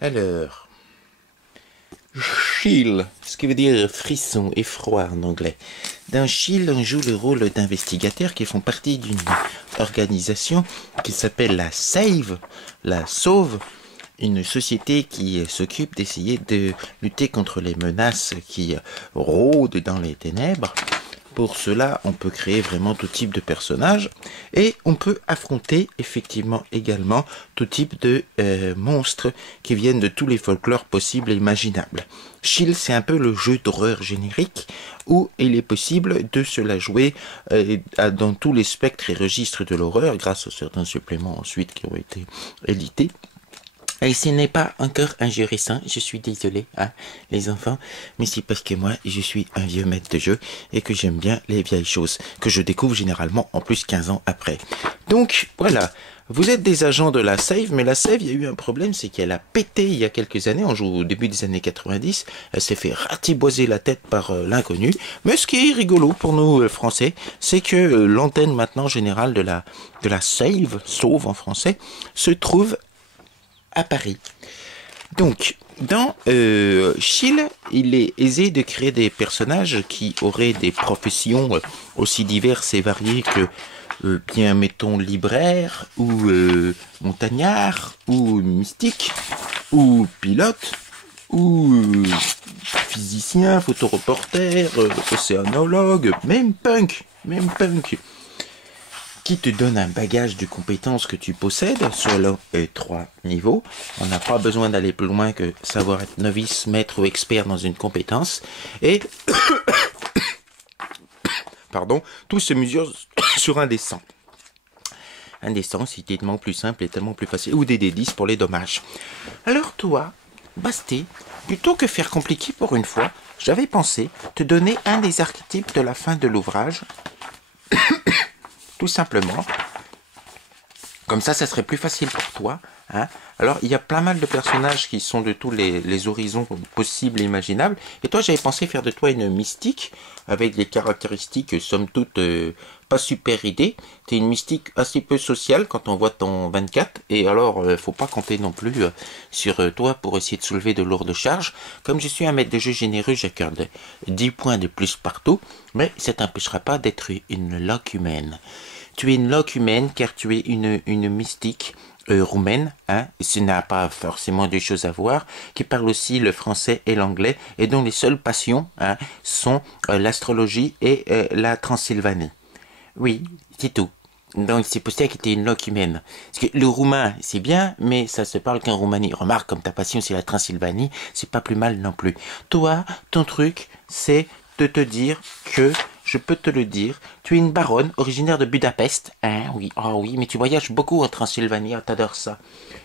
Alors, chill, ce qui veut dire frisson, effroi en anglais. Dans Chill, on joue le rôle d'investigateurs qui font partie d'une organisation qui s'appelle la Sauve, une société qui s'occupe d'essayer de lutter contre les menaces qui rôdent dans les ténèbres. Pour cela, on peut créer vraiment tout type de personnages et on peut affronter effectivement également tout type de monstres qui viennent de tous les folklores possibles et imaginables. Chill, c'est un peu le jeu d'horreur générique où il est possible de se la jouer dans tous les spectres et registres de l'horreur grâce aux certains suppléments ensuite qui ont été édités. Et ce n'est pas encore un jeu récent, je suis désolé, hein, les enfants, mais c'est parce que moi, je suis un vieux maître de jeu et que j'aime bien les vieilles choses, que je découvre généralement en plus 15 ans après. Donc, voilà, vous êtes des agents de la Save, mais la Save, il y a eu un problème, c'est qu'elle a pété il y a quelques années, on joue au début des années 90, elle s'est fait ratiboiser la tête par l'inconnu, mais ce qui est rigolo pour nous Français, c'est que l'antenne maintenant générale de la Save, Sauve en français, se trouve à Paris. Donc, dans Chill, il est aisé de créer des personnages qui auraient des professions aussi diverses et variées que, bien mettons, libraire, ou montagnard, ou mystique, ou pilote, ou physicien, photoreporter, océanologue, même punk, qui te donne un bagage de compétences que tu possèdes sur les 3 niveaux. On n'a pas besoin d'aller plus loin que savoir être novice, maître ou expert dans une compétence. Et, pardon, tout se mesure sur un des 100. Un des 100, c'est tellement plus simple et tellement plus facile. Ou des D10 pour les dommages. Alors toi, Basté, plutôt que faire compliqué pour une fois, j'avais pensé te donner un des archétypes de la fin de l'ouvrage. Tout simplement. Comme ça serait plus facile pour toi. Hein. Alors, il y a plein mal de personnages qui sont de tous les horizons possibles et imaginables. Et toi, j'avais pensé faire de toi une mystique, avec des caractéristiques, somme toute, pas super idées. T'es une mystique assez peu sociale quand on voit ton 24. Et alors, faut pas compter non plus sur toi pour essayer de soulever de lourdes charges. Comme je suis un maître de jeu généreux, j'accorde 10 points de plus partout. Mais ça t'empêchera pas d'être une loque humaine. Tu es une loque humaine car tu es une mystique roumaine, hein, ce n'a pas forcément deux choses à voir, qui parle aussi le français et l'anglais et dont les seules passions hein, sont l'astrologie et la Transylvanie. Oui, c'est tout. Donc c'est pour ça que tu es une loque humaine. Parce que le roumain, c'est bien, mais ça se parle qu'en Roumanie. Remarque, comme ta passion c'est la Transylvanie, c'est pas plus mal non plus. Toi, ton truc, c'est de te dire que je peux te le dire, tu es une baronne originaire de Budapest. Hein, oui, oh oui, mais tu voyages beaucoup en Transylvanie, oh, t'adores ça.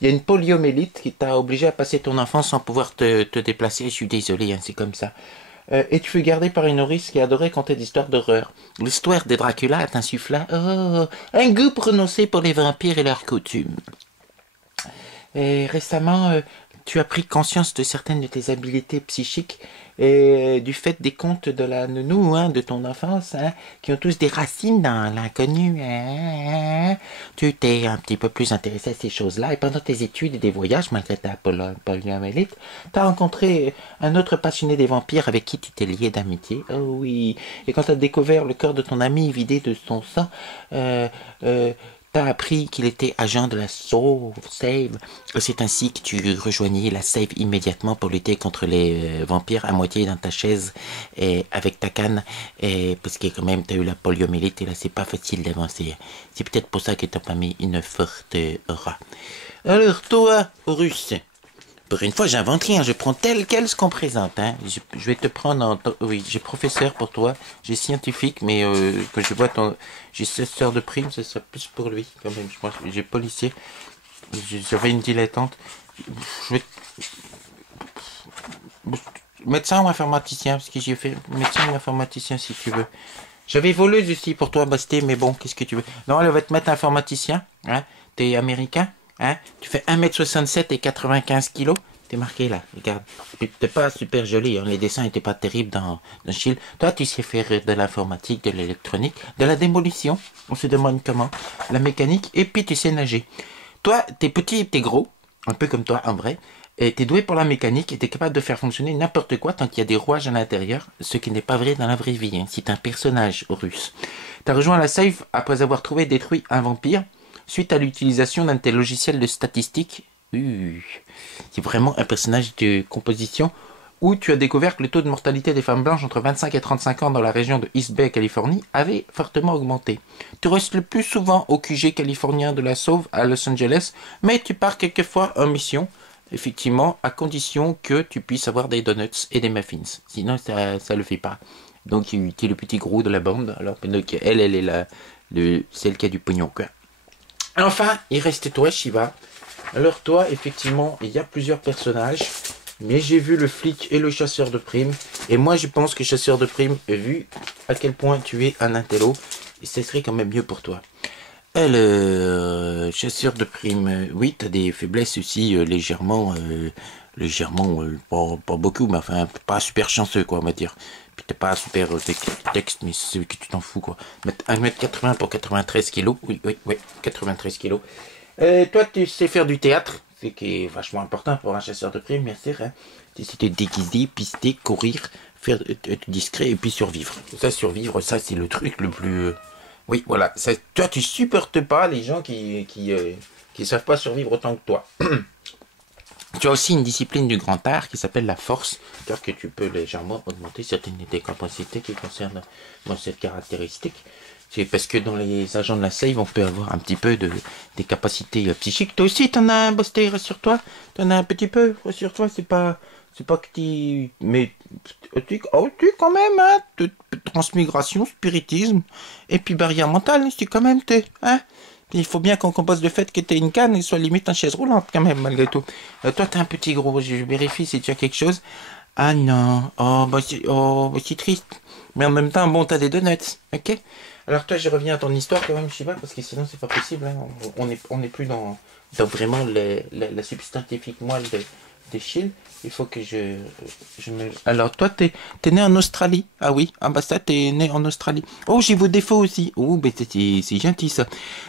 Il y a une poliomyélite qui t'a obligé à passer ton enfance sans pouvoir te déplacer. Je suis désolé, hein, c'est comme ça. Et tu fus gardé par une nourrice qui adorait conter des histoires d'horreur. L'histoire de Dracula t'insuffla un goût prononcé pour les vampires et leurs coutumes. Et récemment, tu as pris conscience de certaines de tes habiletés psychiques et du fait des contes de la nounou, hein, de ton enfance, hein, qui ont tous des racines dans l'inconnu. Hein. Tu t'es un petit peu plus intéressé à ces choses-là et pendant tes études et des voyages, malgré ta poliomyélite, tu as rencontré un autre passionné des vampires avec qui tu t'es lié d'amitié. Oh oui. Et quand tu as découvert le corps de ton ami vidé de son sang, t'as appris qu'il était agent de la Save. C'est ainsi que tu rejoignais la Save immédiatement pour lutter contre les vampires à moitié dans ta chaise et avec ta canne. Et parce que quand même t'as eu la poliomyélite et là c'est pas facile d'avancer. C'est peut-être pour ça que t'as pas mis une forte aura. Alors toi, Horus, pour une fois, j'invente rien, je prends tel quel ce qu'on présente. Hein. Je vais te prendre en... Oui, j'ai professeur pour toi, j'ai scientifique, mais quand je vois ton... J'ai 16 heures de prime, ce sera plus pour lui, quand même. J'ai policier, j'avais une dilettante. Je vais... Médecin ou informaticien, parce que j'ai fait médecin ou informaticien, si tu veux. J'avais voleuse aussi pour toi, Basté, mais bon, qu'est-ce que tu veux. Non, elle va te mettre informaticien, hein. T'es américain. Hein, tu fais 1m67 et 95 kilos. T'es marqué là, regarde. T'es pas super joli, hein. Les dessins étaient pas terribles dans Chill. Toi, tu sais faire de l'informatique, de l'électronique, de la démolition. On se demande comment. La mécanique, et puis tu sais nager. Toi, t'es petit et t'es gros. Un peu comme toi, en vrai. Et t'es doué pour la mécanique et t'es capable de faire fonctionner n'importe quoi tant qu'il y a des rouages à l'intérieur, ce qui n'est pas vrai dans la vraie vie, hein. C'est un personnage russe. T'as rejoint la Safe après avoir trouvé et détruit un vampire, suite à l'utilisation d'un de tes logiciels de statistiques. C'est vraiment un personnage de composition où tu as découvert que le taux de mortalité des femmes blanches entre 25 et 35 ans dans la région de East Bay, Californie, avait fortement augmenté. Tu restes le plus souvent au QG californien de la Sauve à Los Angeles, mais tu pars quelquefois en mission, effectivement, à condition que tu puisses avoir des donuts et des muffins. Sinon, ça le fait pas. Donc, tu es le petit gros de la bande, alors donc, elle est celle qui a du pognon, quoi. Enfin, il reste toi, Shiva. Alors toi, effectivement, il y a plusieurs personnages. Mais j'ai vu le flic et le chasseur de primes. Et moi, je pense que chasseur de primes, vu à quel point tu es un intello, ce serait quand même mieux pour toi. Chasseur de primes, oui, t'as des faiblesses aussi, légèrement, pas beaucoup, mais enfin, pas super chanceux, quoi, on va dire. Puis t'es pas super texte, mais c'est que tu t'en fous, quoi. 1m80 pour 93 kilos, oui, 93 kilos. Toi, tu sais faire du théâtre, ce qui est vachement important pour un chasseur de primes, bien sûr. Hein. Tu sais te déguiser, pister, courir, être discret et puis survivre. Ça, survivre, ça, c'est le truc le plus... Oui, voilà. Ça, toi, tu supportes pas les gens qui savent pas survivre autant que toi. Tu as aussi une discipline du grand art qui s'appelle la force, car que tu peux légèrement augmenter certaines des capacités qui concernent cette caractéristique. C'est parce que dans les agents de la save, on peut avoir un petit peu des capacités psychiques. Toi aussi, t'en as un, Bosté, rassure-toi. T'en as un petit peu, rassure-toi. C'est pas que tu... Mais tu quand même, hein. Transmigration, spiritisme, et puis barrière mentale, c'est quand même, hein. Il faut bien qu'on compose le fait que t'es une canne et soit limite en chaise roulante, quand même, malgré tout. Toi, t'es un petit gros, je vérifie si tu as quelque chose. Ah non, c'est triste. Mais en même temps, bon, t'as des donuts, ok? Alors toi, je reviens à ton histoire quand même, Shiva, parce que sinon, c'est pas possible, hein. On n'est plus dans vraiment la substantifique moelle des Chill. Il faut que je me... Alors toi, t'es né en Australie. Ah oui, ah bah ça, t'es né en Australie. Oh, j'ai vos défauts aussi. Oh, ben c'est gentil ça.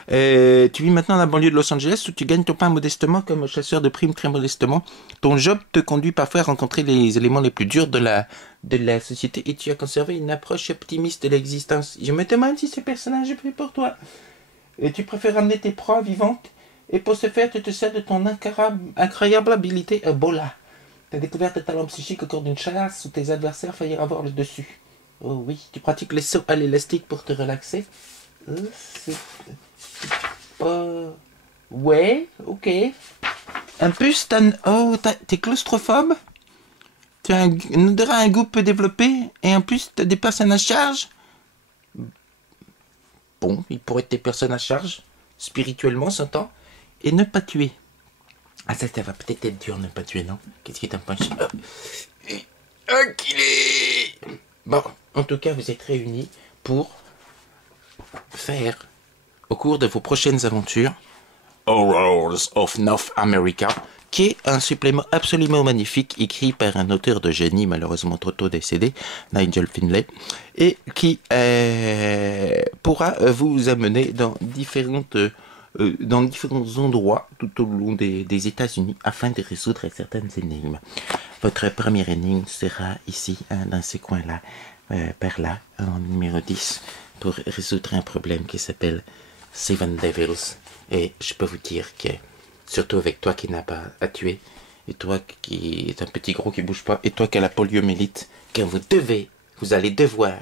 Tu vis maintenant dans la banlieue de Los Angeles où tu gagnes ton pain modestement comme chasseur de primes très modestement. Ton job te conduit parfois à rencontrer les éléments les plus durs de la société et tu as conservé une approche optimiste de l'existence. Je me demande si ce personnage est fait pour toi. Et tu préfères ramener tes proies vivantes et pour ce faire, tu te sers de ton incroyable habilité Ebola. Tu as découvert tes talents psychiques au cours d'une chasse où tes adversaires faillirent avoir le dessus. Oh oui, tu pratiques les sauts à l'élastique pour te relaxer. C'est pas... Ouais, ok. En plus, t'es claustrophobe. Tu as un goût peu développé. Et en plus, t'as des personnes à charge. Bon, il pourrait être des personnes à charge. Spirituellement, s'entend. Et ne pas tuer. Ah ça va peut-être être dur ne pas tuer, non? Qu'est-ce qui t'en penche? Enculé! Bon, en tout cas, vous êtes réunis pour faire, au cours de vos prochaines aventures, Horrors of North America, qui est un supplément absolument magnifique, écrit par un auteur de génie, malheureusement trop tôt décédé, Nigel Finlay, et qui pourra vous amener dans différents endroits tout au long des États-Unis afin de résoudre certaines énigmes. Votre première énigme sera ici, hein, dans ce coin-là, par là, en numéro 10, pour résoudre un problème qui s'appelle Seven Devils. Et je peux vous dire que, surtout avec toi qui n'a pas à tuer, et toi qui est un petit gros qui bouge pas, et toi qui a la poliomyélite, quand vous allez devoir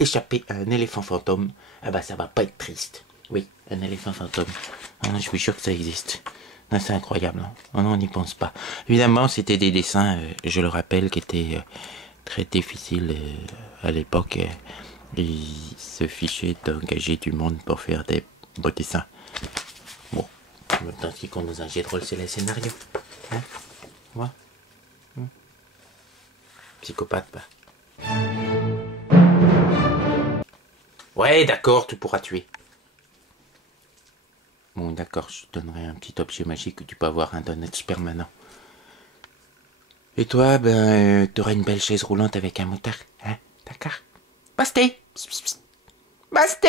échapper à un éléphant fantôme, ah bah ça va pas être triste. Oui, un éléphant fantôme. Ah non, je suis sûr que ça existe. Non, c'est incroyable. Hein. Oh non, on n'y pense pas. Évidemment, c'était des dessins, je le rappelle, qui étaient très difficiles à l'époque. Ils se fichaient d'engager du monde pour faire des beaux dessins. Bon, en même temps, ce qui compte dans un jet de rôle, c'est les scénarios. Hein? Ouais. Psychopathe, bah. Ouais, d'accord, tu pourras tuer. Bon, d'accord, je te donnerai un petit objet magique que tu peux avoir un donut permanent. Et toi, t'auras une belle chaise roulante avec un moteur, hein? D'accord? Basté! Basté!